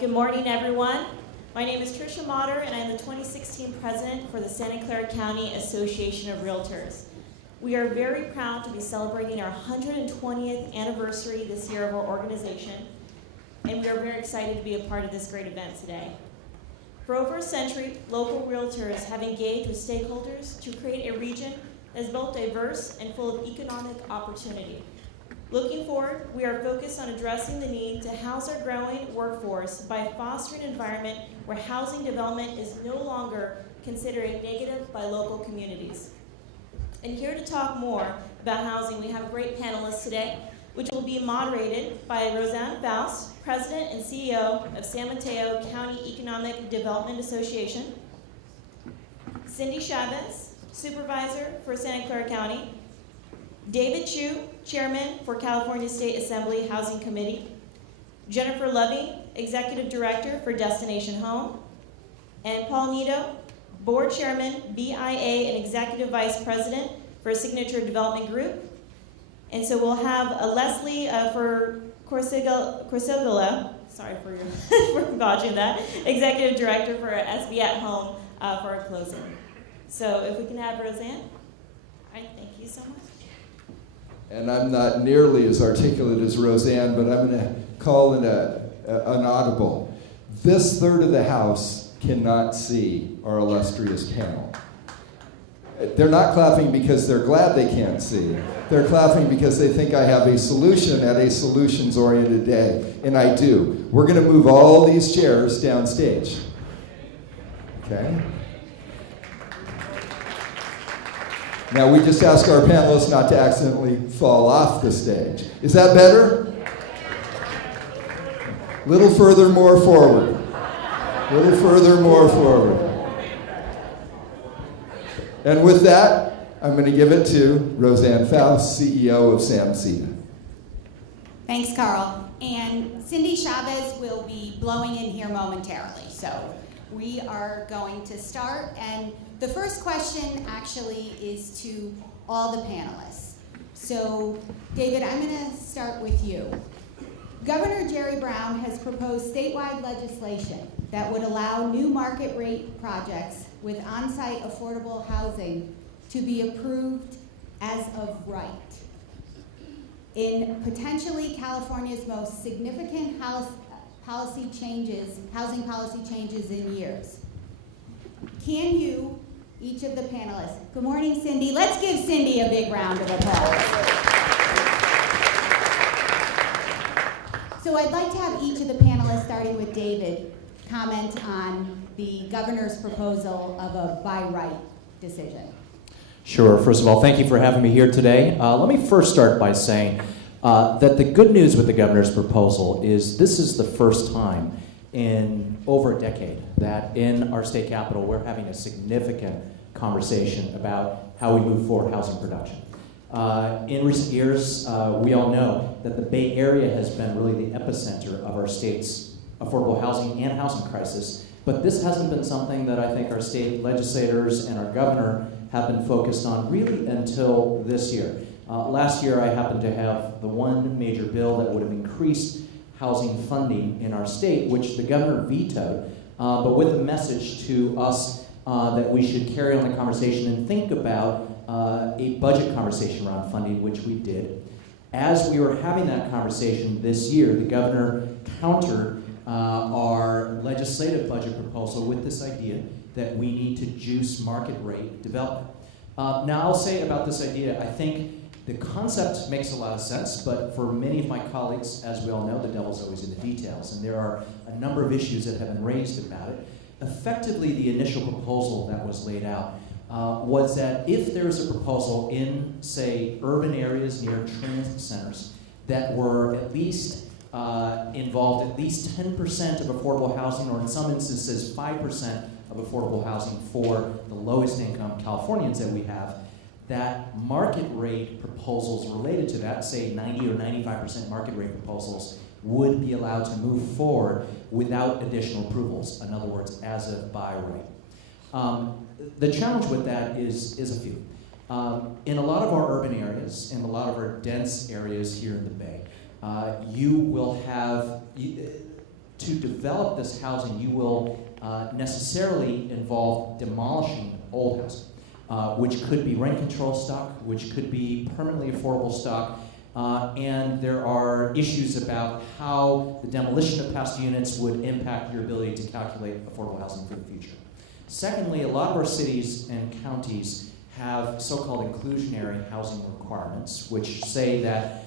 Good morning, everyone. My name is Tricia Motter, and I'm the 2016 president for the Santa Clara County Association of Realtors. We are very proud to be celebrating our 120th anniversary this year of our organization, and we are very excited to be a part of this great event today. For over a century, local realtors have engaged with stakeholders to create a region that is both diverse and full of economic opportunity. Looking forward, we are focused on addressing the need to house our growing workforce by fostering an environment where housing development is no longer considered a negative by local communities. And here to talk more about housing, we have great panelists today, which will be moderated by Roseanne Faust, President and CEO of San Mateo County Economic Development Association, Cindy Chavez, Supervisor for Santa Clara County, David Chu, Chairman for California State Assembly Housing Committee, Jennifer Lovey, Executive Director for Destination Home, and Paul Nito, Board Chairman, BIA, and Executive Vice President for Signature Development Group. And so we'll have Leslie for Corsigala, sorry for botching that, Executive Director for SB at Home for our closing. So if we can have Roseanne. All right, thank you so much. And I'm not nearly as articulate as Roseanne, but I'm going to call it an audible. This third of the House cannot see our illustrious panel. They're not clapping because they're glad they can't see. They're clapping because they think I have a solution at a solutions-oriented day, and I do. We're going to move all these chairs downstage. Okay? Now, we just ask our panelists not to accidentally fall off the stage. Is that better? Little further, more forward. Little further, more forward. And with that, I'm going to give it to Roseanne Faust, CEO of SAMCETA. Thanks, Carl. And Cindy Chavez will be blowing in here momentarily. So we are going to start. And the first question actually is to all the panelists. So, David, I'm going to start with you. Governor Jerry Brown has proposed statewide legislation that would allow new market rate projects with on-site affordable housing to be approved as of right in potentially California's most significant housing policy changes in years. Can you, each of the panelists, good morning, Cindy. Let's give Cindy a big round of applause. So I'd like to have each of the panelists, starting with David, comment on the governor's proposal of a by right decision. Sure. First of all, thank you for having me here today. Let me first start by saying that the good news with the governor's proposal is this is the first time in over a decade that in our state capital we're having a significant conversation about how we move forward housing production. In recent years, we all know that the Bay Area has been really the epicenter of our state's affordable housing and housing crisis, but this hasn't been something that I think our state legislators and our governor have been focused on really until this year. Last year I happened to have the one major bill that would have increased housing funding in our state, which the governor vetoed, but with a message to us that we should carry on the conversation and think about a budget conversation around funding, which we did. As we were having that conversation this year, the governor countered our legislative budget proposal with this idea that we need to juice market rate development. Now I'll say about this idea, I think the concept makes a lot of sense, but for many of my colleagues, as we all know, the devil's always in the details, and there are a number of issues that have been raised about it. Effectively, the initial proposal that was laid out was that if there is a proposal in, say, urban areas near transit centers that were at least involved at least 10% of affordable housing, or in some instances 5% of affordable housing for the lowest income Californians that we have, that market rate proposals related to that, say 90 or 95% market rate proposals, would be allowed to move forward without additional approvals. In other words, as a by right. The challenge with that is a few. In a lot of our urban areas, in a lot of our dense areas here in the Bay, you will have to develop this housing, you will necessarily involve demolishing old housing, which could be rent control stock, which could be permanently affordable stock, and there are issues about how the demolition of past units would impact your ability to calculate affordable housing for the future. Secondly, a lot of our cities and counties have so-called inclusionary housing requirements, which say that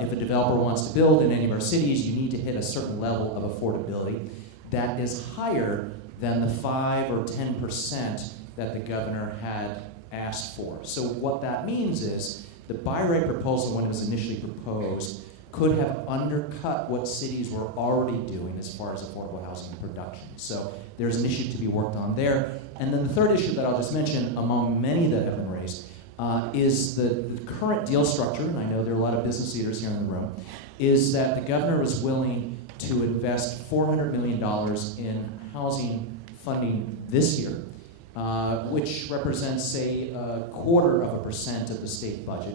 if a developer wants to build in any of our cities, you need to hit a certain level of affordability that is higher than the 5 or 10% that the governor had asked for. So what that means is the buy rate proposal, when it was initially proposed, could have undercut what cities were already doing as far as affordable housing production. So there's an issue to be worked on there. And then the third issue that I'll just mention, among many that have been raised, is the current deal structure, and I know there are a lot of business leaders here in the room, is that the governor is willing to invest $400 million in housing funding this year, which represents, say, 0.25% of the state budget,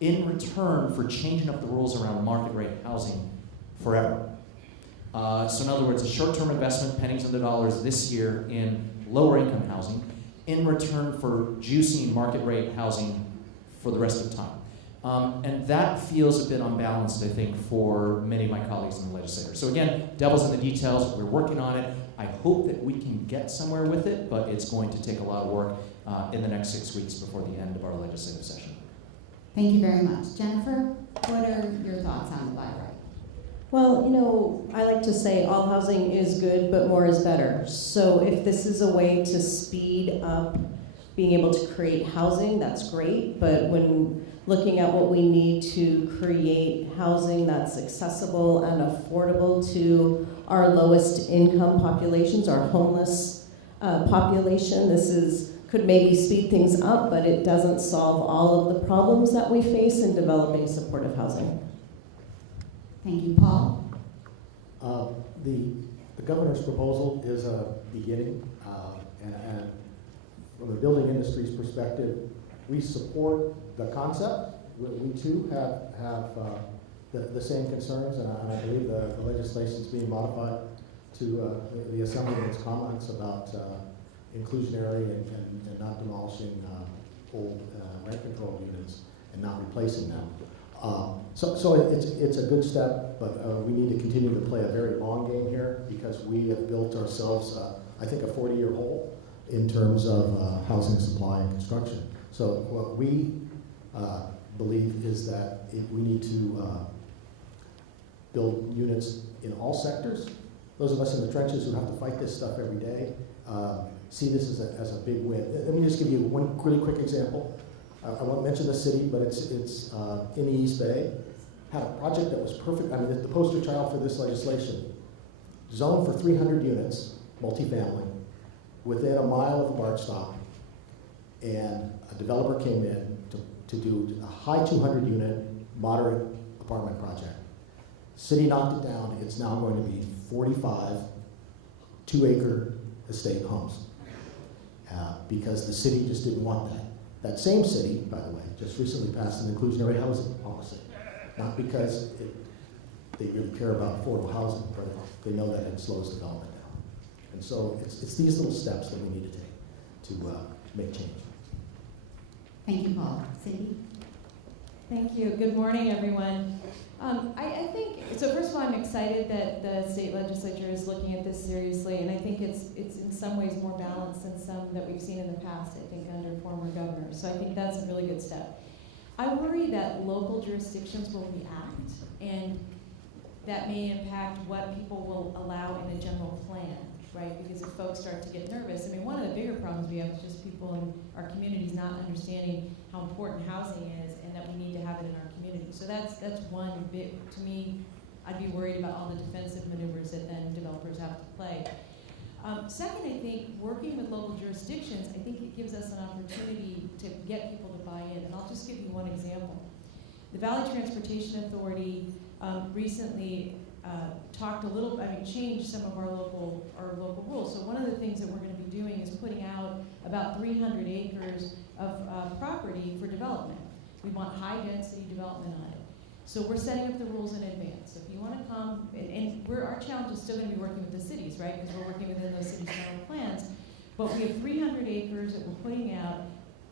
in return for changing up the rules around market rate housing forever. So in other words, a short-term investment, pennies on the dollars this year in lower income housing, in return for juicing market rate housing for the rest of time. And that feels a bit unbalanced, I think, for many of my colleagues in the legislature. So again, devil's in the details, we're working on it. I hope that we can get somewhere with it, but it's going to take a lot of work in the next 6 weeks before the end of our legislative session. Thank you very much. Jennifer, what are your thoughts on the buy rate? Well, you know, I like to say all housing is good, but more is better. So if this is a way to speed up being able to create housing, that's great. But when looking at what we need to create housing that's accessible and affordable to our lowest income populations, our homeless population, could maybe speed things up, but it doesn't solve all of the problems that we face in developing supportive housing. Thank you, Paul. The governor's proposal is a beginning, and from the building industry's perspective, we support the concept. We too have the same concerns, and I believe the legislation is being modified to the Assembly and its comments about inclusionary and not demolishing old rent control units and not replacing them. So it's a good step, but we need to continue to play a very long game here because we have built ourselves, I think, a 40-year hole in terms of housing supply and construction. So what we believe is that we need to build units in all sectors. Those of us in the trenches who have to fight this stuff every day see this as a big win. Let me just give you one really quick example. I won't mention the city, but it's in the East Bay. Had a project that was perfect. I mean, the poster child for this legislation. Zoned for 300 units, multifamily, within a mile of a BART stop. And a developer came in to do a high 200-unit, moderate apartment project. City knocked it down. It's now going to be 45 2-acre estate homes because the city just didn't want that. That same city, by the way, just recently passed an inclusionary housing policy. Not because they really care about affordable housing, but they know that it slows development down. And so it's these little steps that we need to take to make change. Thank you, Paul. Cindy? Thank you. Good morning, everyone. I think, so first of all, I'm excited that the state legislature is looking at this seriously, and I think it's in some ways more balanced than some that we've seen in the past, I think, under former governors. So I think that's a really good step. I worry that local jurisdictions will react, and that may impact what people will allow in a general plan, right? Because if folks start to get nervous, I mean, one of the bigger problems we have is just people in our communities not understanding how important housing is and that we need to have it in our community. So that's one bit, to me, I'd be worried about all the defensive maneuvers that then developers have to play. Second, I think working with local jurisdictions, I think it gives us an opportunity to get people to buy in. And I'll just give you one example. The Valley Transportation Authority recently changed some of our local rules. So one of the things that we're going to be doing is putting out about 300 acres of property for development. We want high density development on it. So we're setting up the rules in advance. So if you want to come, and our challenge is still going to be working with the cities, right? Because we're working within those cities' general plans. But we have 300 acres that we're putting out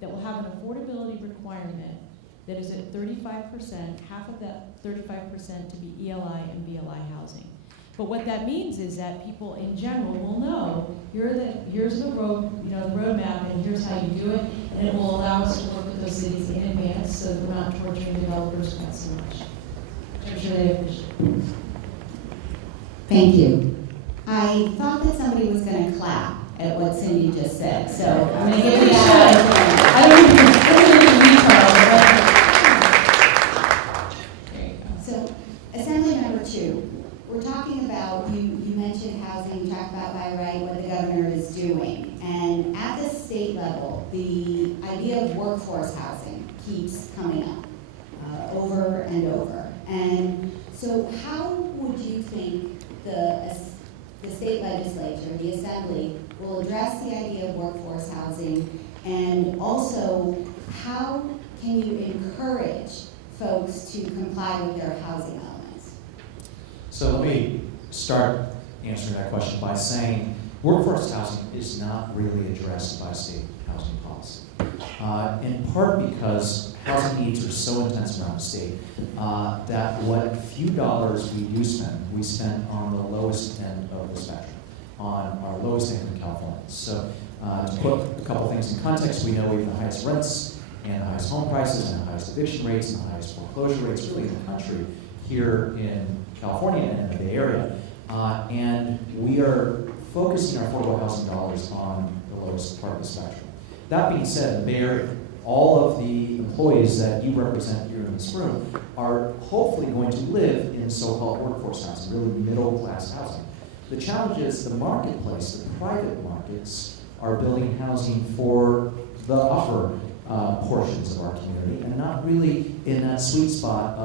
that will have an affordability requirement that is at 35%, half of that 35% to be ELI and BLI housing. But what that means is that people in general will know, here's the road, the roadmap, and here's how you do it, and it will allow us to work with those cities in advance so that we're not torturing developers quite so much. I'm sure they appreciate it. Thank you. I thought that somebody was going to clap at what Cindy just said, so I'm going to give you that. I don't even So, Assembly Member 2, we're talking about, you mentioned housing, you talked about by right what the governor is doing. And at the state level, the idea of workforce housing keeps coming up over and over. And so how would you think the state legislature, the assembly, will address the idea of workforce housing? And also, how can you encourage folks to comply with their housing elements? So let me start answering that question by saying workforce housing is not really addressed by state housing policy. In part because housing needs are so intense around the state that what few dollars we do spend, we spend on the lowest end of the spectrum, on our lowest income in California. So to put a couple things in context, we know we have the highest rents and the highest home prices and the highest eviction rates and the highest foreclosure rates really in the country here in California and in the Bay Area. And we are focusing our affordable housing dollars on the lowest part of the spectrum. That being said, in the Bay Area, all of the employees that you represent here in this room are hopefully going to live in so-called workforce housing, really middle-class housing. The challenge is the marketplace, the private markets, are building housing for the upper portions of our community and not really in that sweet spot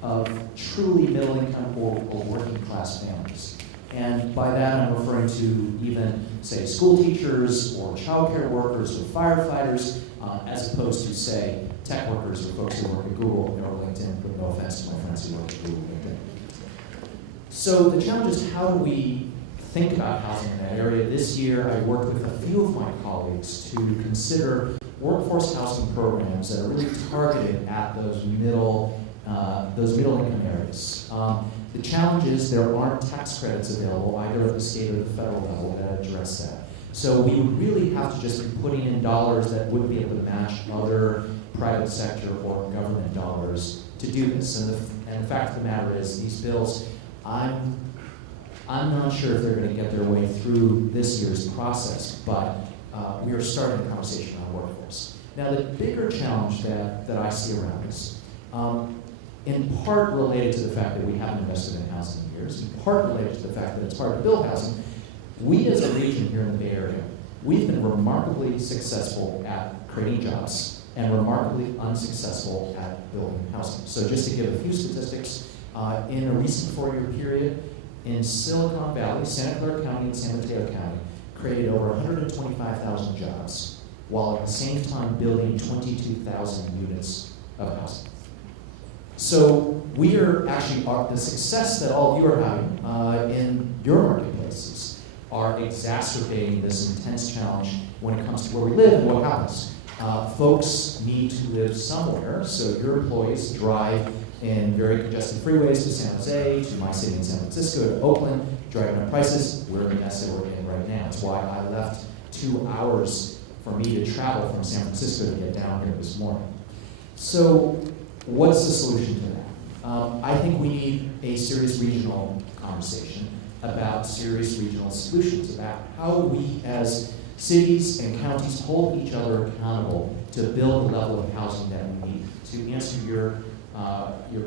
of truly middle-income or working-class families. And by that, I'm referring to even, say, school teachers or childcare workers or firefighters, as opposed to, say, tech workers or folks who work at Google or LinkedIn, with no offense to my friends who work at Google and LinkedIn. So the challenge is, how do we think about housing in that area? This year, I worked with a few of my colleagues to consider workforce housing programs that are really targeted at those middle income areas. The challenge is there aren't tax credits available either at the state or the federal level that address that. So we would really have to just be putting in dollars that wouldn't be able to match other private sector or government dollars to do this. And the fact of the matter is, these bills, I'm not sure if they're going to get their way through this year's process, but we are starting a conversation on workforce. Now, the bigger challenge that I see around this, in part related to the fact that we haven't invested in housing in years, in part related to the fact that it's hard to build housing, we as a region here in the Bay Area, we've been remarkably successful at creating jobs and remarkably unsuccessful at building housing. So just to give a few statistics, in a recent 4-year period, in Silicon Valley, Santa Clara County and San Mateo County created over 125,000 jobs, while at the same time building 22,000 units of housing. So we are actually, the success that all of you are having in your marketplaces are exacerbating this intense challenge when it comes to where we live and what happens. Folks need to live somewhere, so your employees drive in very congested freeways to San Jose, to my city in San Francisco, to Oakland, driving up prices. We're in the mess that we're in right now. It's why I left 2 hours for me to travel from San Francisco to get down here this morning. So what's the solution to that? I think we need a serious regional conversation about serious regional solutions, about how we as cities and counties hold each other accountable to build the level of housing that we need. To answer your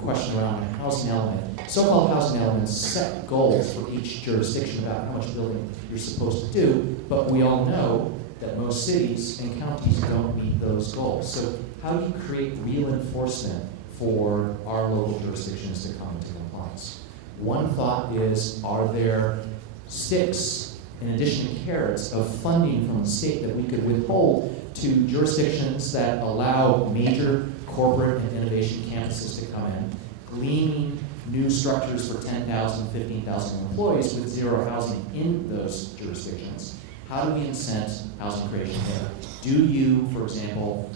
question around the housing element, so-called housing elements set goals for each jurisdiction about how much building you're supposed to do, but we all know that most cities and counties don't meet those goals. So how do you create real enforcement for our local jurisdictions to come into compliance? One thought is, are there sticks, in addition to carrots, of funding from the state that we could withhold to jurisdictions that allow major corporate and innovation campuses to come in, gleaming new structures for 10,000, 15,000 employees with zero housing in those jurisdictions? How do we incent housing creation there? Do you, for example,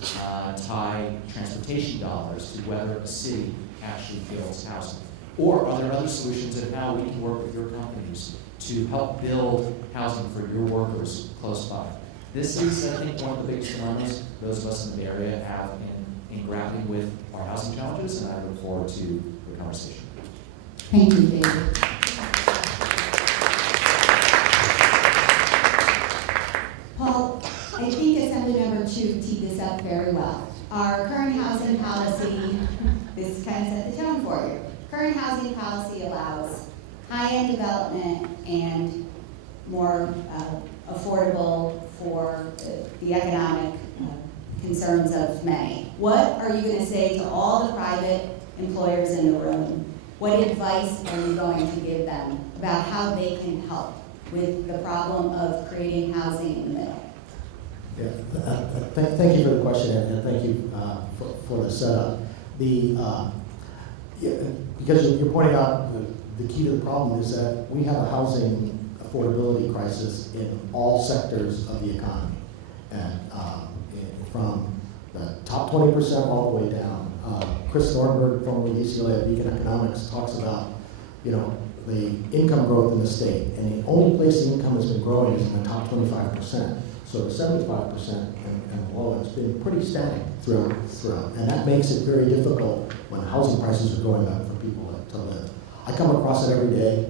tie transportation dollars to whether a city actually builds housing? Or are there other solutions in how we can work with your companies to help build housing for your workers close by? This is, I think, one of the biggest dilemmas those of us in the Bay Area have in grappling with our housing challenges, and I look forward to the conversation. Thank you, David. Paul, I think Assemblymember Chu teed this up very well. Our current housing policy, this kind of set the tone for you. Current housing policy allows high-end development and more affordable for the economic concerns of many. What are you going to say to all the private employers in the room? What advice are you going to give them about how they can help with the problem of creating housing in the middle? Yeah, thank you for the question, and thank you for the setup. Because you're pointing out the key to the problem is that we have a housing affordability crisis in all sectors of the economy, and from the top 20% all the way down. Chris Thornburg from the UCLA of Econ Economics talks about, the income growth in the state, and the only place the income has been growing is in the top 25%. So the 75% and below, it's been pretty static throughout. And that makes it very difficult when housing prices are going up for people to live. I come across it every day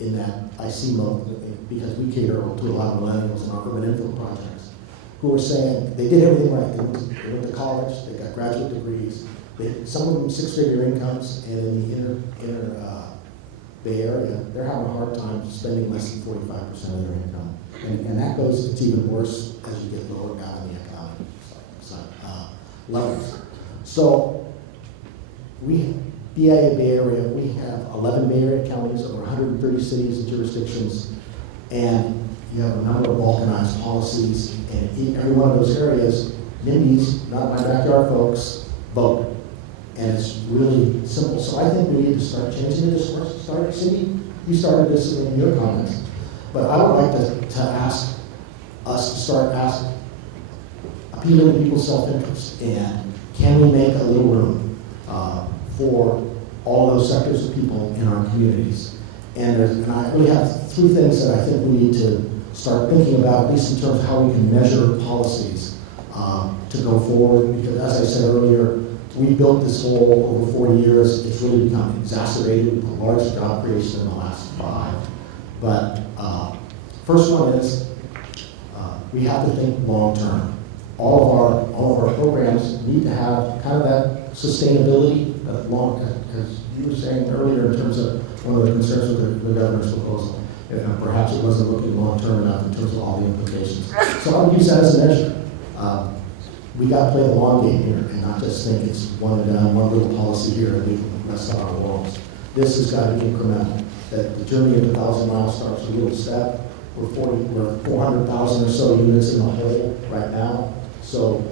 in that I see, because we cater to a lot of millennials in our urban infill projects, who are saying they did everything right. They went to college, they got graduate degrees, some of them six-figure incomes, and in the inner Bay Area, they're having a hard time spending less than 45% of their income. And that goes, it's even worse as you get lower down in the economic levels. So BIA Bay Area, we have 11 Bay Area counties, over 130 cities and jurisdictions, and you have a number of balkanized policies, and in every one of those areas, NIMBYs, not my backyard folks, vote. And it's really simple. So I think we need to start changing the discourse. Cindy, you started this in your comments. But I would like to ask us to start appealing to people's self-interest. And can we make a little room for all those sectors of people in our communities? And I really have three things that I think we need to start thinking about, at least in terms of how we can measure policies to go forward. Because as I said earlier, we built this goal over 40 years. It's really become exacerbated with the large job creation in the last 5. But first one is we have to think long term. All of our programs need to have kind of that sustainability, as you were saying earlier in terms of one of the concerns with the governor's proposal. Perhaps it wasn't looking long term enough in terms of all the implications. So I would use that as a measure. We got to play the long game here and not just think it's one and done, one little policy here and we can rest on our laurels. This has got to be incremental. That the journey of 1,000 miles starts with a little step. We're 400,000 or so units in the hole right now. So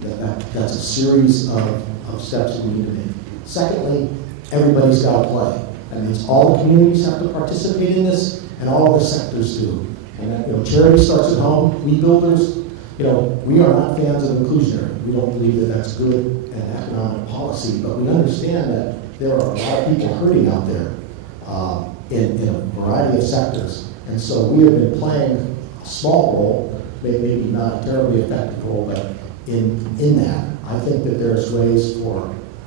that's a series of steps that we need to make. Secondly, everybody's got to play. That means all the communities have to participate in this, and all the sectors do. And charity starts at home. We builders, we are not fans of inclusionary. We don't believe that that's good and economic policy, but we understand that there are a lot of people hurting out there in a variety of sectors. And so we have been playing a small role, maybe not a terribly effective role, but in that. I think that there's ways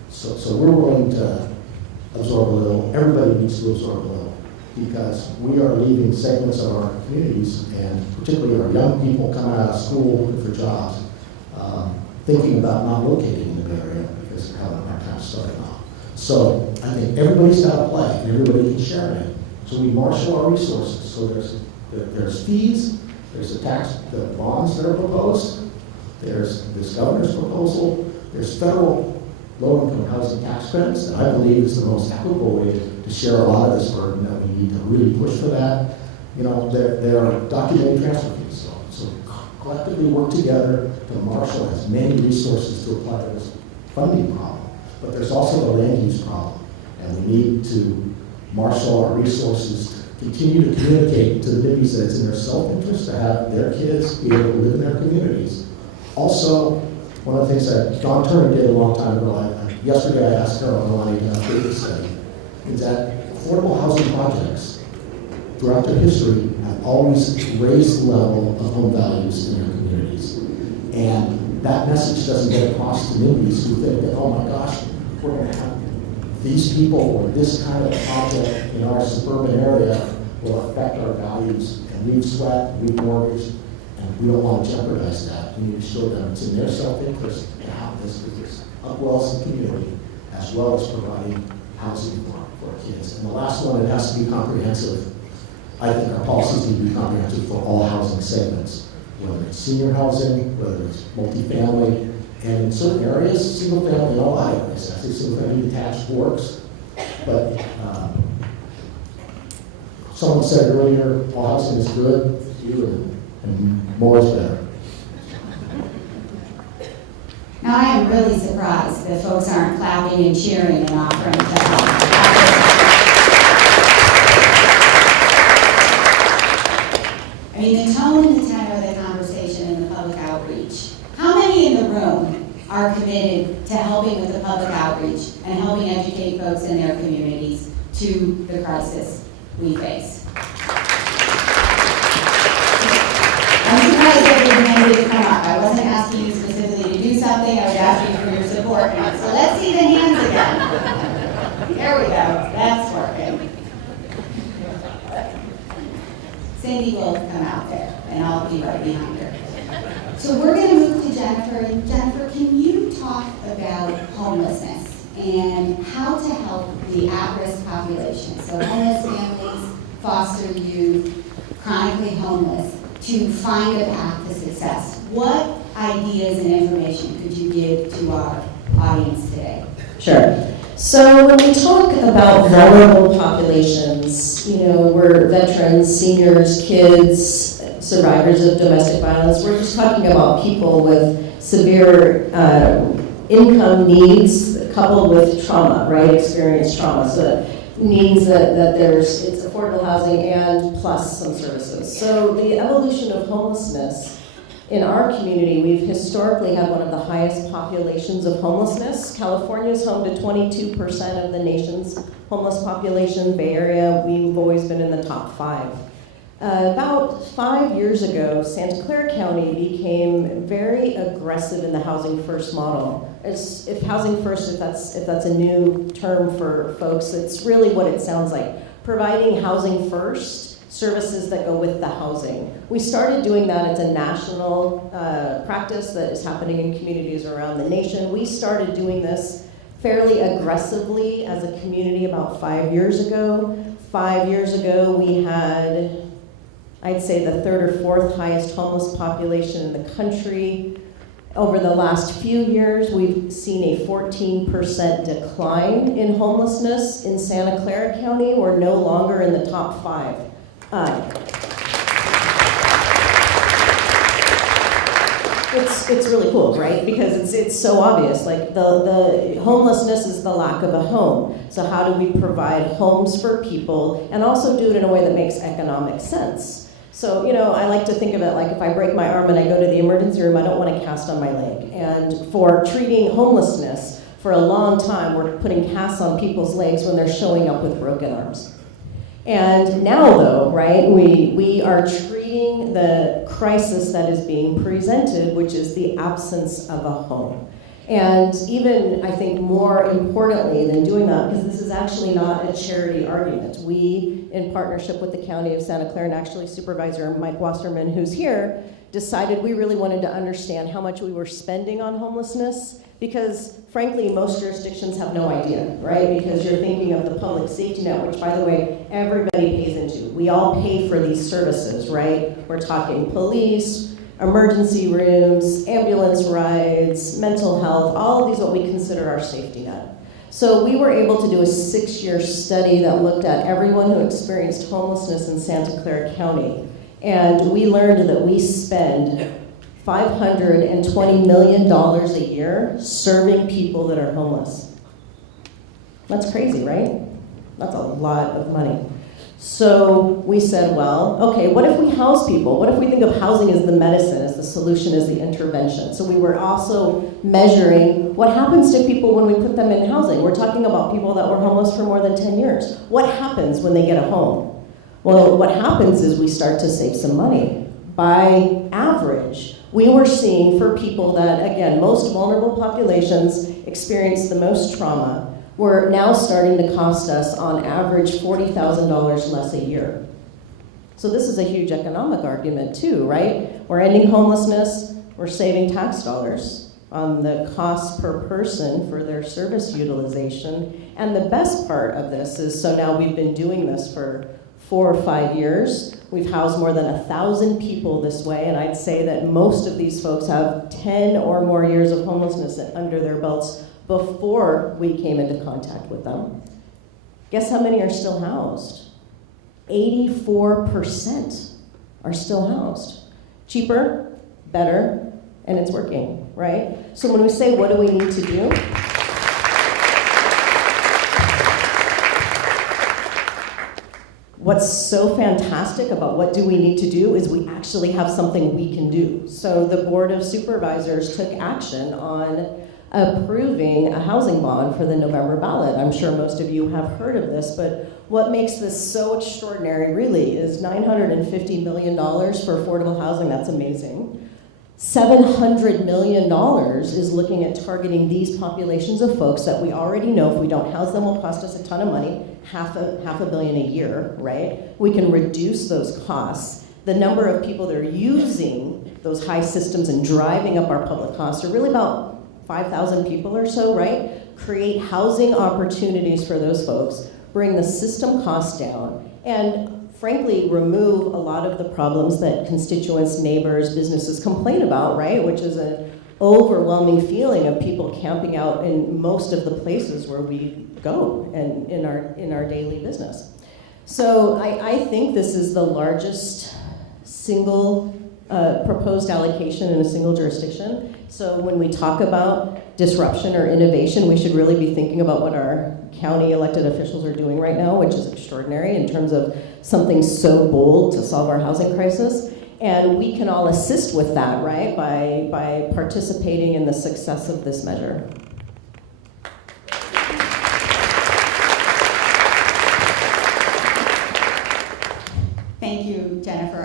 so we're willing to absorb a little. Everybody needs to absorb a little because we are leaving segments of our communities, and particularly our young people coming out of school looking for jobs, thinking about not locating in the Bay Area because they're having a hard time starting off. So I think everybody's got to play, and everybody can share in it. So we marshal our resources. So there's fees, there's the bonds that are proposed, there's this governor's proposal, there's federal low-income housing tax credits that I believe is the most equitable way to share a lot of this burden, that we need to really push for that. There are documented transfer fees. So collectively work together to marshal as many resources to apply to this funding problem. But there's also the land use problem, and we need to marshal our resources to continue to communicate to the NIMBYs that it's in their self-interest to have their kids be able to live in their communities. Also, one of the things that John Turner did a long time ago, yesterday I asked Carol Maloney to update the study, is that affordable housing projects throughout their history have always raised the level of home values in their communities. And that message doesn't get across to NIMBYs who think that, oh my gosh, we're going to have these people or this kind of project in our suburban area will affect our values. And we've sweat, we've mortgaged, and we don't want to jeopardize that. We need to show them it's in their self-interest to have this because upwells the community as well as providing housing for kids. And the last one, it has to be comprehensive. I think our policies need to be comprehensive for all housing segments, whether it's senior housing, whether it's multifamily, and in certain areas, single family in all areas. I think single family detached works, but someone said earlier, all housing is good, and more is better. Now, I am really surprised that folks aren't clapping and cheering and offering to help. I mean, the tone and the tenor of the conversation and the public outreach. How many in the room are committed to helping with the public outreach and helping educate folks in their communities to the crisis we face? I'm surprised that your hand didn't come up. I wasn't asking you specifically to do something. I was asking for your support. So let's see the hands again. There we go. That's working. Cindy will come out there, and I'll be right behind her. So we're going to move to Jennifer. And Jennifer, can you talk about homelessness and how to help the at-risk population, so homeless families, foster youth, chronically homeless, to find a path to success? What ideas and information could you give to our audience today? Sure. So when we talk about vulnerable populations, we're veterans, seniors, kids, survivors of domestic violence. We're just talking about people with severe income needs coupled with trauma, right? Experienced trauma. So that means that it's affordable housing and plus some services. So the evolution of homelessness in our community, we've historically had one of the highest populations of homelessness. California is home to 22% of the nation's homeless population. Bay Area, we've always been in the top 5. About 5 years ago, Santa Clara County became very aggressive in the housing first model. If housing first, if that's a new term for folks, it's really what it sounds like. Providing housing first, services that go with the housing. We started doing that. It's a national practice that is happening in communities around the nation. We started doing this fairly aggressively as a community about 5 years ago. 5 years ago, we had, I'd say, the 3rd or 4th highest homeless population in the country. Over the last few years, we've seen a 14% decline in homelessness in Santa Clara County. We're no longer in the top 5. It's really cool, right? Because it's so obvious. Like the homelessness is the lack of a home. So how do we provide homes for people and also do it in a way that makes economic sense? So, I like to think of it like if I break my arm and I go to the emergency room, I don't want a cast on my leg. And for treating homelessness, for a long time, we're putting casts on people's legs when they're showing up with broken arms. And now, though, right, we are treating the crisis that is being presented, which is the absence of a home. And even, I think, more importantly than doing that, because this is actually not a charity argument, we, in partnership with the County of Santa Clara, and actually Supervisor Mike Wasserman, who's here, decided we really wanted to understand how much we were spending on homelessness, because, frankly, most jurisdictions have no idea, right? Because you're thinking of the public safety net, which, by the way, everybody pays into. We all pay for these services, right? We're talking police, emergency rooms, ambulance rides, mental health, all of these what we consider our safety net. So we were able to do a 6-year study that looked at everyone who experienced homelessness in Santa Clara County. And we learned that we spend $520 million a year serving people that are homeless. That's crazy, right? That's a lot of money. So we said, well, okay, what if we house people? What if we think of housing as the medicine, as the solution, as the intervention? So we were also measuring what happens to people when we put them in housing. We're talking about people that were homeless for more than 10 years. What happens when they get a home? Well, what happens is we start to save some money. By average, we were seeing for people that, again, most vulnerable populations experience the most trauma, we're now starting to cost us, on average, $40,000 less a year. So this is a huge economic argument too, right? We're ending homelessness, we're saving tax dollars on the cost per person for their service utilization. And the best part of this is, so now we've been doing this for 4 or 5 years. We've housed more than 1,000 people this way, and I'd say that most of these folks have 10 or more years of homelessness under their belts before we came into contact with them. Guess how many are still housed? 84% are still housed. Cheaper, better, and it's working, right? So when we say, what do we need to do? What's so fantastic about what do we need to do is we actually have something we can do. So the Board of Supervisors took action on approving a housing bond for the November ballot. I'm sure most of you have heard of this, but what makes this so extraordinary really is $950 million for affordable housing. That's amazing. $700 million is looking at targeting these populations of folks that we already know if we don't house them will cost us a ton of money, half a billion a year, right? We can reduce those costs. The number of people that are using those high systems and driving up our public costs are really about 5,000 people or so, right? Create housing opportunities for those folks, bring the system costs down, and frankly, remove a lot of the problems that constituents, neighbors, businesses complain about, right? Which is an overwhelming feeling of people camping out in most of the places where we go and in our daily business. So I think this is the largest single proposed allocation in a single jurisdiction. So when we talk about disruption or innovation, we should really be thinking about what our county elected officials are doing right now, which is extraordinary in terms of something so bold to solve our housing crisis. And we can all assist with that, right, by participating in the success of this measure. Thank you, Jennifer.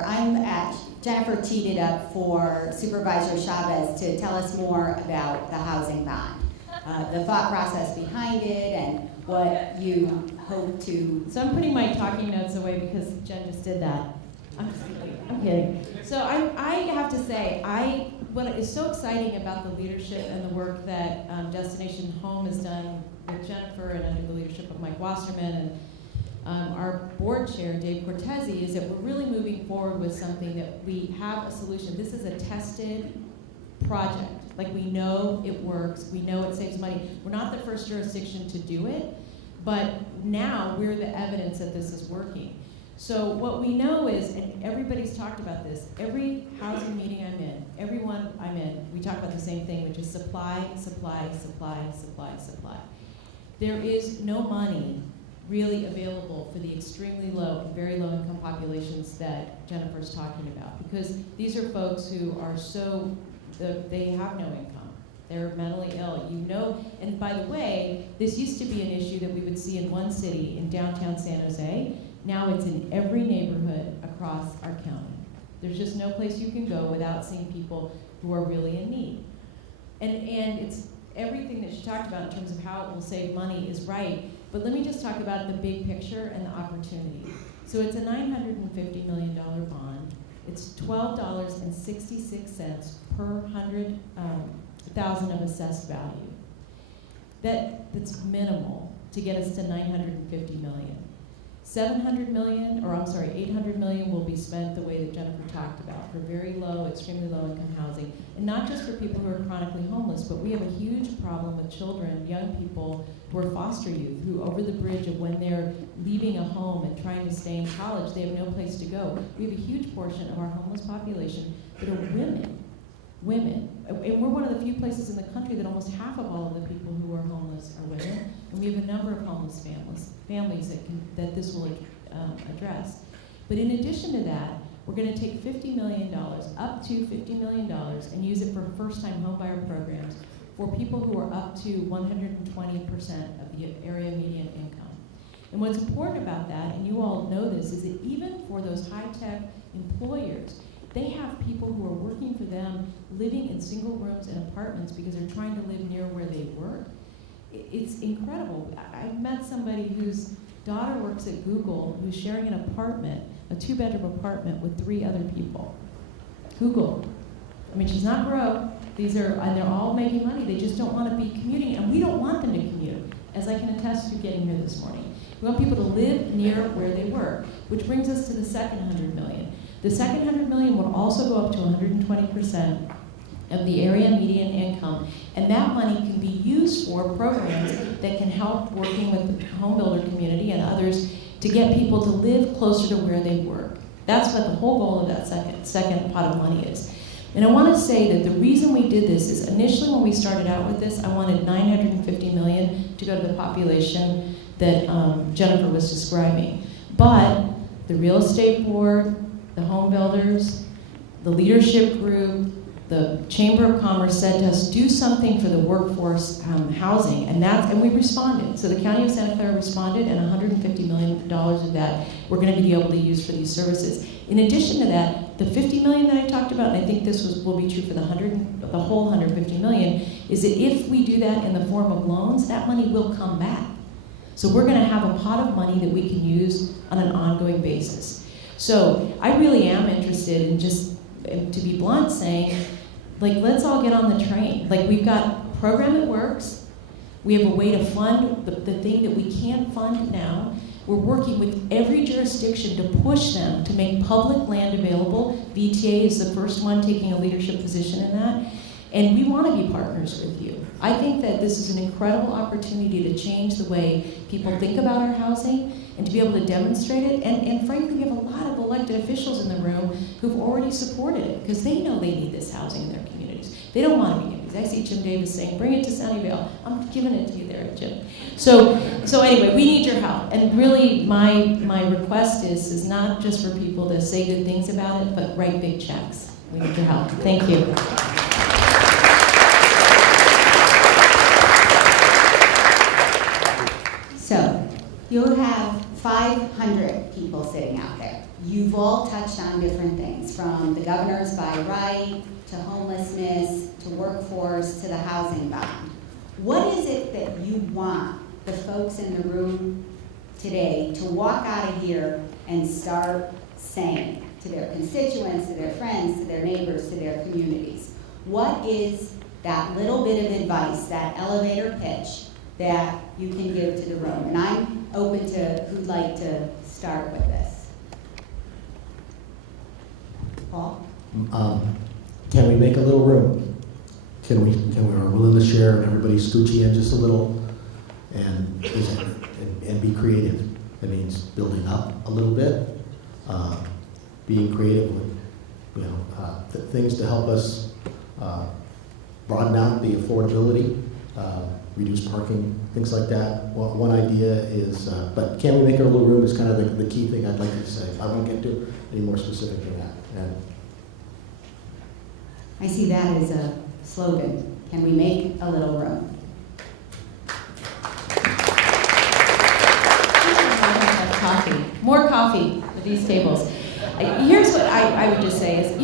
Jennifer teed it up for Supervisor Chavez to tell us more about the housing bond, the thought process behind it, and what you hope to. So I'm putting my talking notes away because Jen just did that. I'm just kidding. I'm kidding. So I have to say, what is so exciting about the leadership and the work that Destination Home has done with Jennifer and under the leadership of Mike Wasserman and our board chair, Dave Cortese, is that we're really moving forward with something that we have a solution. This is a tested project. Like, we know it works, we know it saves money. We're not the first jurisdiction to do it, but now we're the evidence that this is working. So what we know is, and everybody's talked about this, every housing meeting I'm in, everyone I'm in, we talk about the same thing, which is supply, supply, supply, supply, supply. There is no money really available for the extremely low and very low income populations that Jennifer's talking about, because these are folks who are they have no income. They're mentally ill, and by the way, this used to be an issue that we would see in one city in downtown San Jose. Now it's in every neighborhood across our county. There's just no place you can go without seeing people who are really in need. And it's everything that she talked about in terms of how it will save money is right. But let me just talk about the big picture and the opportunity. So it's a $950 million bond. It's $12.66 per 100,000 of assessed value. That's minimal to get us to $950 million. 800 million will be spent the way that Jennifer talked about for very low, extremely low income housing. And not just for people who are chronically homeless, but we have a huge problem with children, young people who are foster youth, who over the bridge of when they're leaving a home and trying to stay in college, they have no place to go. We have a huge portion of our homeless population that are women and we're one of the few places in the country that almost half of all of the people who are homeless are women, and we have a number of homeless families that this will address. But in addition to that, we're going to take $50 million, up to $50 million, and use it for first-time homebuyer programs for people who are up to 120% of the area median income. And what's important about that, and you all know this, is that even for those high-tech employers, they have people who are working for them living in single rooms and apartments because they're trying to live near where they work. It's incredible. I met somebody whose daughter works at Google who's sharing an apartment, a 2-bedroom apartment with 3 other people. Google. I mean, she's not broke. And they're all making money. They just don't want to be commuting, and we don't want them to commute, as I can attest to getting here this morning. We want people to live near where they work, which brings us to the second $100 million. The second $100 million will also go up to 120% of the area median income, and that money can be used for programs that can help working with the home builder community and others to get people to live closer to where they work. That's what the whole goal of that second pot of money is. And I want to say that the reason we did this is initially when we started out with this, I wanted $950 million to go to the population that Jennifer was describing. But the real estate board, the home builders, the leadership group, the Chamber of Commerce said to us, do something for the workforce housing, and we responded. So the County of Santa Clara responded, and $150 million of that we're going to be able to use for these services. In addition to that, the $50 million that I talked about, and I think this will be true for the whole $150 million, is that if we do that in the form of loans, that money will come back. So we're going to have a pot of money that we can use on an ongoing basis. So I really am interested in, just to be blunt, saying, like, let's all get on the train. Like, we've got a program that works. We have a way to fund the thing that we can't fund now. We're working with every jurisdiction to push them to make public land available. VTA is the first one taking a leadership position in that. And we want to be partners with you. I think that this is an incredible opportunity to change the way people think about our housing and to be able to demonstrate it. And frankly, we have a lot of elected officials in the room who've already supported it because they know they need this housing in their communities. They don't want to be communities. I see Jim Davis saying, bring it to Sunnyvale. I'm giving it to you there, Jim. So anyway, we need your help. And really, my request is not just for people to say good things about it, but write big checks. We need your help. Thank you. So, you have 500 people sitting out there. You've all touched on different things, from the governor's by right, to homelessness, to workforce, to the housing bond. What is it that you want the folks in the room today to walk out of here and start saying to their constituents, to their friends, to their neighbors, to their communities? What is that little bit of advice, that elevator pitch, that you can give to the room? And I'm open to who'd like to start with this. Paul? Can we make a little room? Can we are willing to share and everybody scoochie in just a little and be creative? That means building up a little bit, being creative with things to help us broaden out the affordability, reduce parking, things like that. Well, one idea is, but can we make a little room is kind of the key thing I'd like to say. I won't get to any more specific than that. And I see that as a slogan. Can we make a little room? Coffee. More coffee at these tables. Here's what I would just say is,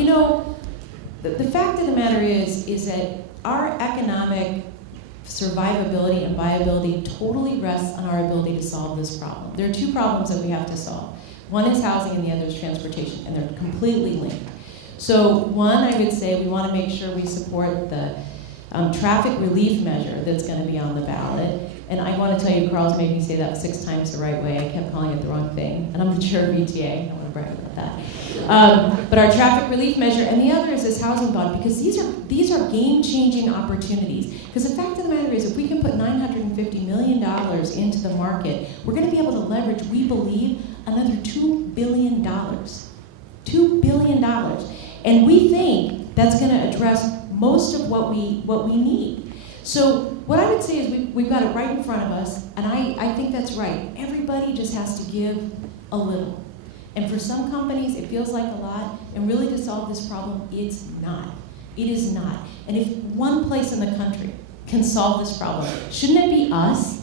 the fact of the matter is that our economic survivability and viability totally rests on our ability to solve this problem. There are two problems that we have to solve. One is housing and the other is transportation, and they're completely linked. So one, I would say we want to make sure we support the traffic relief measure that's going to be on the ballot. And I want to tell you, Carl's made me say that 6 times the right way. I kept calling it the wrong thing. And I'm the chair of VTA. I don't want to brag about that. But our traffic relief measure, and the other is this housing bond, because these are game-changing opportunities. Because the fact of the matter is, if we can put $950 million into the market, we're going to be able to leverage, we believe, another $2 billion. $2 billion. And we think that's going to address most of what we need. So what I would say is we've got it right in front of us, and I think that's right. Everybody just has to give a little. And for some companies, it feels like a lot, and really to solve this problem, it's not. It is not. And if one place in the country can solve this problem, shouldn't it be us?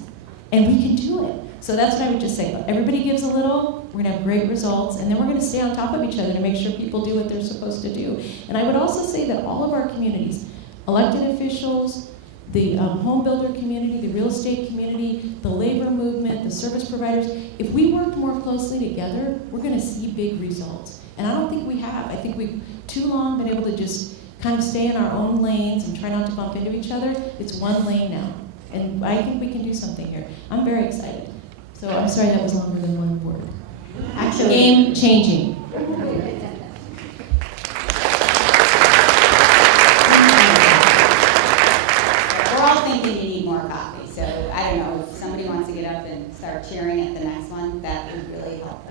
And we can do it. So that's what I would just say. Everybody gives a little, we're gonna have great results, and then we're gonna stay on top of each other to make sure people do what they're supposed to do. And I would also say that all of our communities, elected officials, the home builder community, the real estate community, the labor movement, the service providers, if we work more closely together, we're gonna see big results. And I don't think we have. I think we've too long been able to just kind of stay in our own lanes and try not to bump into each other. It's one lane now. And I think we can do something here. I'm very excited. So I'm sorry that was longer than one word. Actually, Game changing. we're all thinking you need more coffee. So I don't know, if somebody wants to get up and start cheering at the next one, that would really help.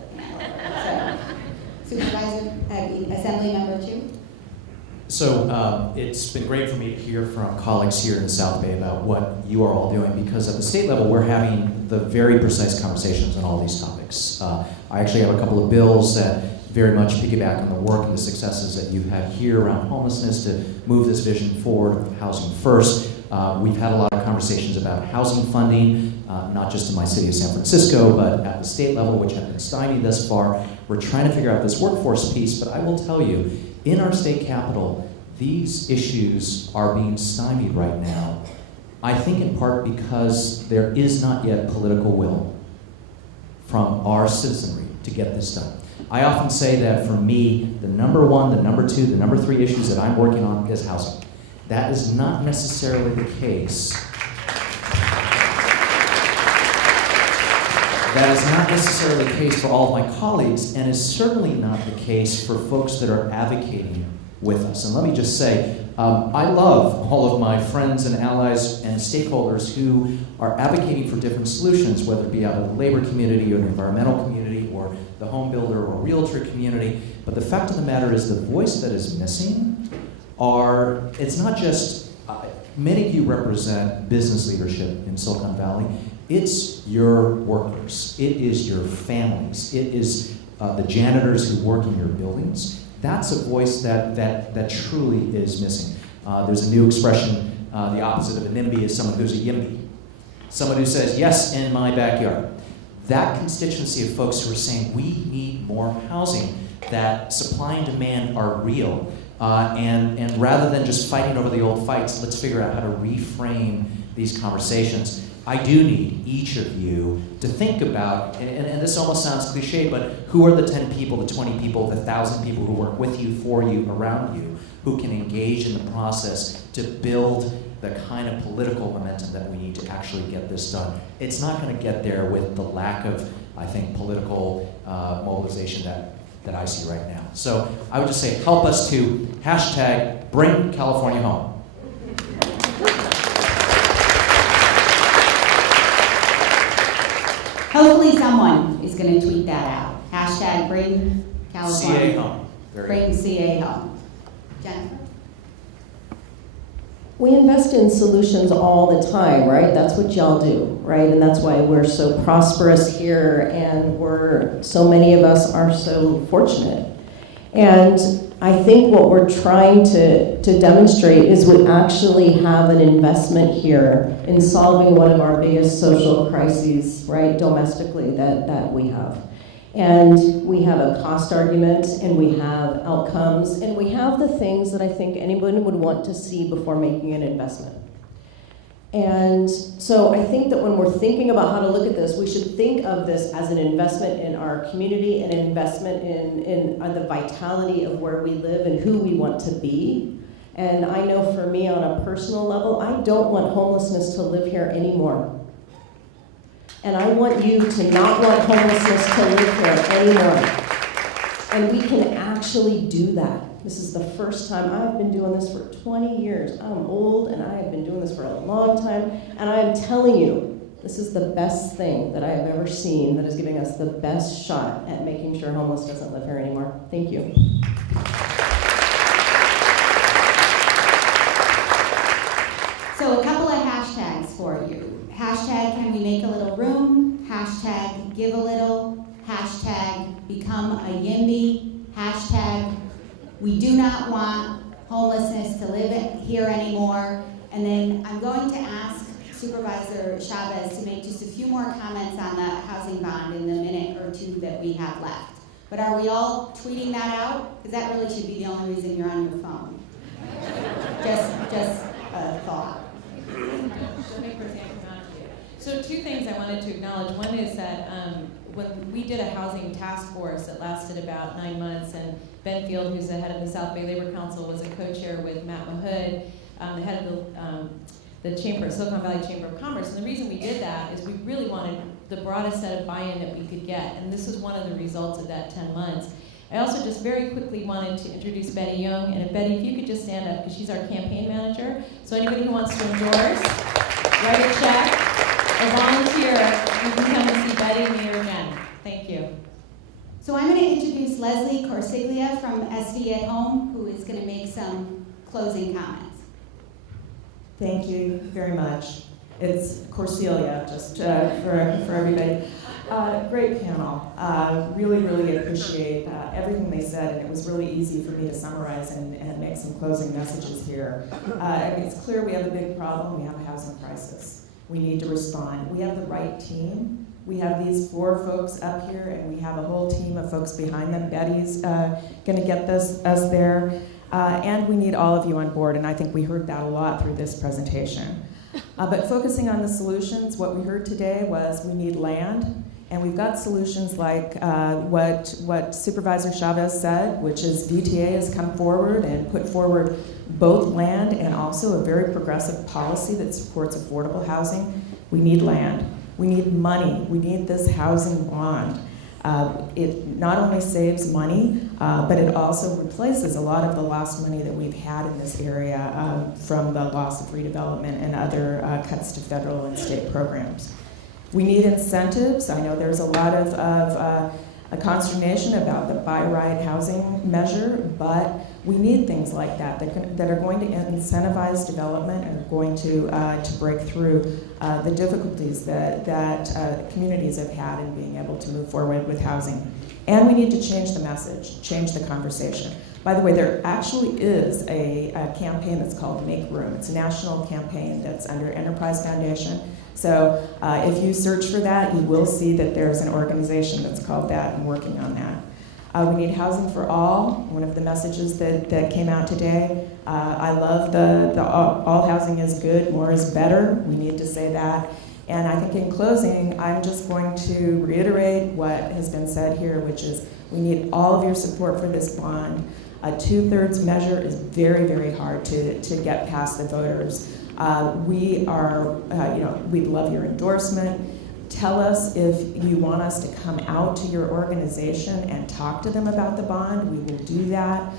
So, Supervisor, Assembly Member 2. So it's been great for me to hear from colleagues here in the South Bay about what you are all doing, because at the state level, we're having the very precise conversations on all these topics. I actually have a couple of bills that very much piggyback on the work and the successes that you've had here around homelessness to move this vision forward of housing first. We've had a lot of conversations about housing funding, not just in my city of San Francisco, but at the state level, which have been stymied thus far. We're trying to figure out this workforce piece, but I will tell you, in our state capital, these issues are being stymied right now, I think in part because there is not yet political will from our citizenry to get this done. I often say that for me, the number one, the number two, the number three issues that I'm working on is housing. That is not necessarily the case. That is not necessarily the case for all of my colleagues, and is certainly not the case for folks that are advocating with us. And let me just say, I love all of my friends and allies and stakeholders who are advocating for different solutions, whether it be out of the labor community or the environmental community or the home builder or realtor community. But the fact of the matter is the voice that is missing it's not just, many of you represent business leadership in Silicon Valley. It's your workers. It is your families. It is the janitors who work in your buildings. That's a voice that truly is missing. There's a new expression, the opposite of a NIMBY is someone who's a YIMBY. Someone who says, yes, in my backyard. That constituency of folks who are saying, we need more housing, that supply and demand are real. And rather than just fighting over the old fights, let's figure out how to reframe these conversations. I do need each of you to think about, and this almost sounds cliche, but who are the 10 people, the 20 people, the 1,000 people who work with you, for you, around you, who can engage in the process to build the kind of political momentum that we need to actually get this done. It's not going to get there with the lack of, I think, political mobilization that I see right now. So I would just say, help us to hashtag bring California home. Hopefully someone is going to tweet that out. Hashtag bring California. CA home. Bring CA home. Jennifer? We invest in solutions all the time, right? That's what y'all do, right? And that's why we're so prosperous here, and so many of us are so fortunate. And I think what we're trying to demonstrate is we actually have an investment here in solving one of our biggest social crises, right, domestically, that we have. And we have a cost argument, and we have outcomes, and we have the things that I think anyone would want to see before making an investment. And so I think that when we're thinking about how to look at this, we should think of this as an investment in our community and an investment in the vitality of where we live and who we want to be. And I know for me on a personal level, I don't want homelessness to live here anymore. And I want you to not want homelessness to live here anymore. And we can actually do that. This is the first time. I've been doing this for 20 years. I'm old, and I have been doing this for a long time. And I am telling you, this is the best thing that I have ever seen that is giving us the best shot at making sure homeless doesn't live here anymore. Thank you. So a couple of hashtags for you. Hashtag can we make a little room? Hashtag give a little. Hashtag become a YIMBY. Hashtag we do not want homelessness to live here anymore. And then I'm going to ask Supervisor Chavez to make just a few more comments on the housing bond in the minute or two that we have left. But are we all tweeting that out? Because that really should be the only reason you're on your phone. Just a thought. So 2 things I wanted to acknowledge. One is that when we did a housing task force that lasted about 9 months, and Ben Field, who's the head of the South Bay Labor Council, was a co-chair with Matt Mahood, the head of the Chamber, Silicon Valley Chamber of Commerce. And the reason we did that is we really wanted the broadest set of buy-in that we could get, and this was one of the results of that 10 months. I also just very quickly wanted to introduce Betty Young, and Betty, if you could just stand up, because she's our campaign manager. So anybody who wants to endorse, write a check, or volunteer, you can come and see Betty and me again. Thank you. So I'm going to introduce Leslie Corsiglia from SV at Home, who is going to make some closing comments. Thank you very much. It's Corsiglia, just for everybody. Great panel. Really, really appreciate everything they said, and it was really easy for me to summarize and make some closing messages here. It's clear we have a big problem. We have a housing crisis. We need to respond. We have the right team. We have these 4 folks up here, and we have a whole team of folks behind them. Betty's going to get us there. And we need all of you on board, and I think we heard that a lot through this presentation. But focusing on the solutions, what we heard today was we need land, and we've got solutions like what Supervisor Chavez said, which is VTA has come forward and put forward both land and also a very progressive policy that supports affordable housing. We need land. We need money. We need this housing bond. It not only saves money, but it also replaces a lot of the lost money that we've had in this area from the loss of redevelopment and other cuts to federal and state programs. We need incentives. I know there's a lot of a consternation about the by right housing measure, but we need things like that that are going to incentivize development and are going to break through the difficulties that communities have had in being able to move forward with housing. And we need to change the message, change the conversation. By the way, there actually is a campaign that's called Make Room. It's a national campaign that's under Enterprise Foundation. So if you search for that, you will see that there's an organization that's called that and working on that. We need housing for all, one of the messages that came out today. I love the all housing is good, more is better. We need to say that. And I think in closing, I'm just going to reiterate what has been said here, which is we need all of your support for this bond. A 2/3 measure is very, very hard to get past the voters. We'd love your endorsement. Tell us if you want us to come out to your organization and talk to them about the bond. We will do that.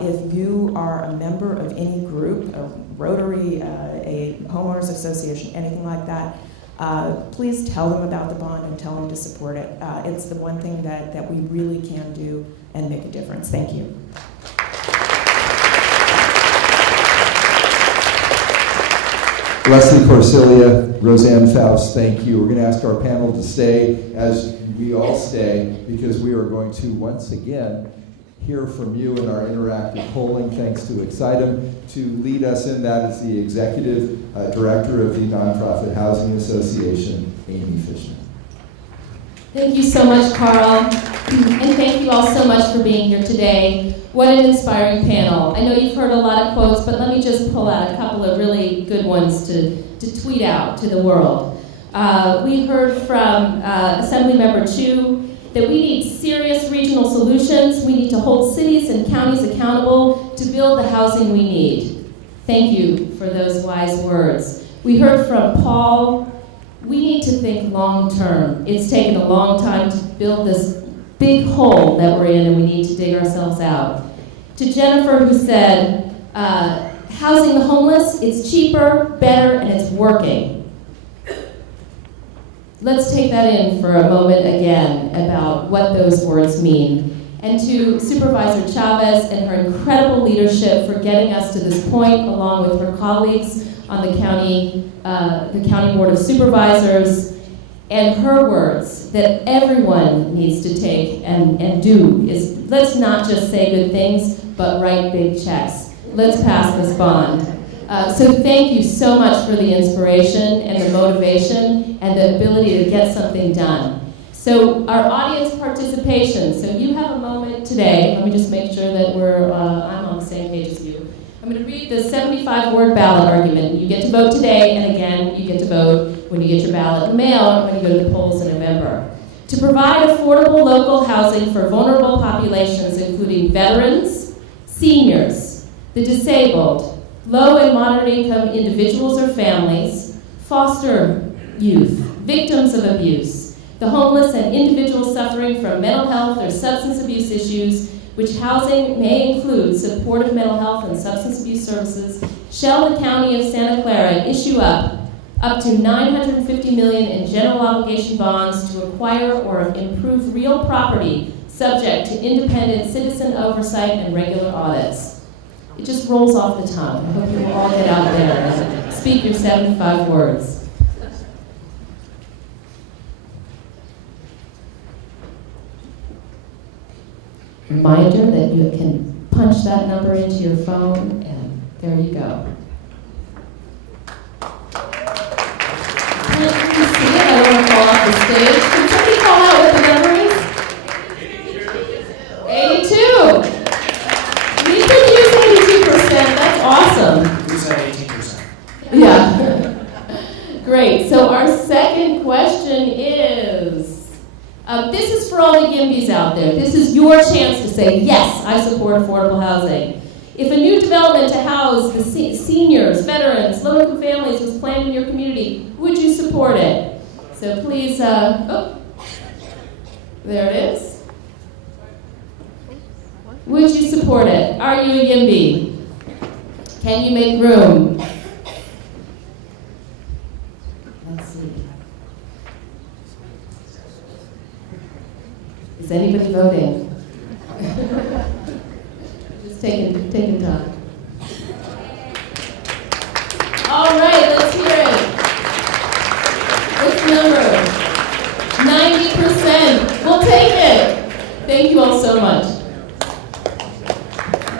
If you are a member of any group, a Rotary, a homeowners association, anything like that, please tell them about the bond and tell them to support it. It's the one thing that we really can do and make a difference. Thank you. Leslie Corsiglia, Roseanne Faust, thank you. We're going to ask our panel to stay as we all stay because we are going to once again hear from you in our interactive polling. Thanks to Excitem. To lead us in that is the Executive Director of the Nonprofit Housing Association, Amy Fishman. Thank you so much, Carl. And thank you all so much for being here today. What an inspiring panel. I know you've heard a lot of quotes, but let me just pull out a couple of really good ones to tweet out to the world. We heard from Assemblymember Chu that we need serious regional solutions. We need to hold cities and counties accountable to build the housing we need. Thank you for those wise words. We heard from Paul. We need to think long term. It's taken a long time to build this big hole that we're in, and we need to dig ourselves out. To Jennifer, who said, housing the homeless, it's cheaper, better, and it's working. Let's take that in for a moment again about what those words mean. And to Supervisor Chavez and her incredible leadership for getting us to this point, along with her colleagues on the county Board of Supervisors, and her words that everyone needs to take and do is, let's not just say good things, but write big checks. Let's pass this bond. So thank you so much for the inspiration and the motivation and the ability to get something done. So our audience participation. So you have a moment today. Let me just make sure that I'm on the same page as you. I'm going to read the 75-word ballot argument. You get to vote today, and again, you get to vote when you get your ballot in the mail and when you go to the polls in November. To provide affordable local housing for vulnerable populations, including veterans, seniors, the disabled, low and moderate income individuals or families, foster youth, victims of abuse, the homeless and individuals suffering from mental health or substance abuse issues, which housing may include supportive mental health and substance abuse services, shall the County of Santa Clara issue up to $950 million in general obligation bonds to acquire or improve real property subject to independent citizen oversight and regular audits. It just rolls off the tongue. I hope you will all get out there and speak your 75 words. Reminder that you can punch that number into your phone, and there you go. Can't you see it? I don't want to fall off the stage. Can somebody call out what the number is? 82. We could use 82%. That's awesome. Who said 18%? Yeah. Great. So our second question is, this is for all the YIMBYs out there. This is your chance to say, yes, I support affordable housing. If a new development to house the seniors, veterans, low-income families was planned in your community, would you support it? So please, there it is. Would you support it? Are you a YIMBY? Can you make room? Let's see. Is anybody voting? Just taking time. All right, let's hear it. What's the number? 90%. We'll take it. Thank you all so much.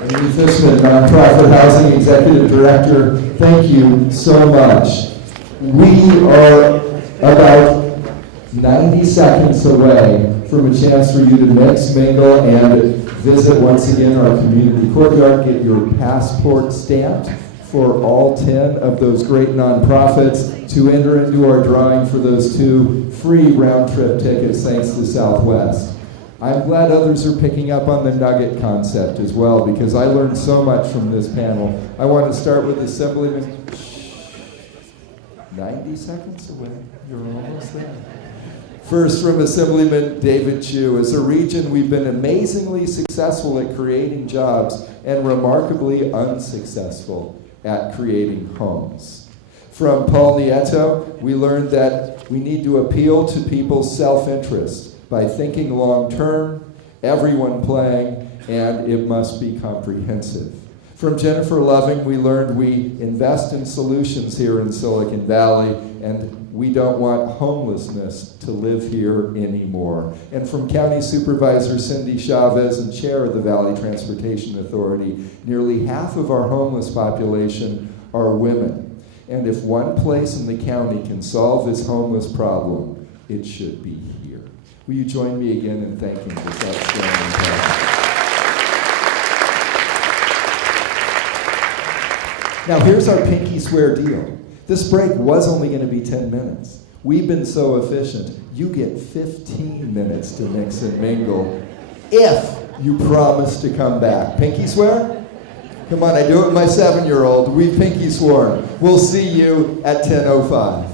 Amy Fishman, Nonprofit Housing Executive Director, thank you so much. We are about 90 seconds away from a chance for you to mix, mingle, and visit once again our community courtyard. Get your passport stamped for all 10 of those great nonprofits to enter into our drawing for those 2 free round-trip tickets thanks to Southwest. I'm glad others are picking up on the nugget concept as well, because I learned so much from this panel. I want to start with Assemblyman. 90 seconds away. You're almost there. First, from Assemblyman David Chu. As a region, we've been amazingly successful at creating jobs and remarkably unsuccessful at creating homes. From Paul Nieto, we learned that we need to appeal to people's self-interest by thinking long-term, everyone playing, and it must be comprehensive. From Jennifer Loving, we learned we invest in solutions here in Silicon Valley, and we don't want homelessness to live here anymore. And from County Supervisor Cindy Chavez and Chair of the Valley Transportation Authority, nearly half of our homeless population are women. And if one place in the county can solve this homeless problem, it should be here. Will you join me again in thanking this outstanding panel? Now here's our pinky swear deal. This break was only going to be 10 minutes. We've been so efficient, you get 15 minutes to mix and mingle if you promise to come back. Pinky swear? Come on, I do it with my 7-year-old. We've pinky sworn. We'll see you at 10:05.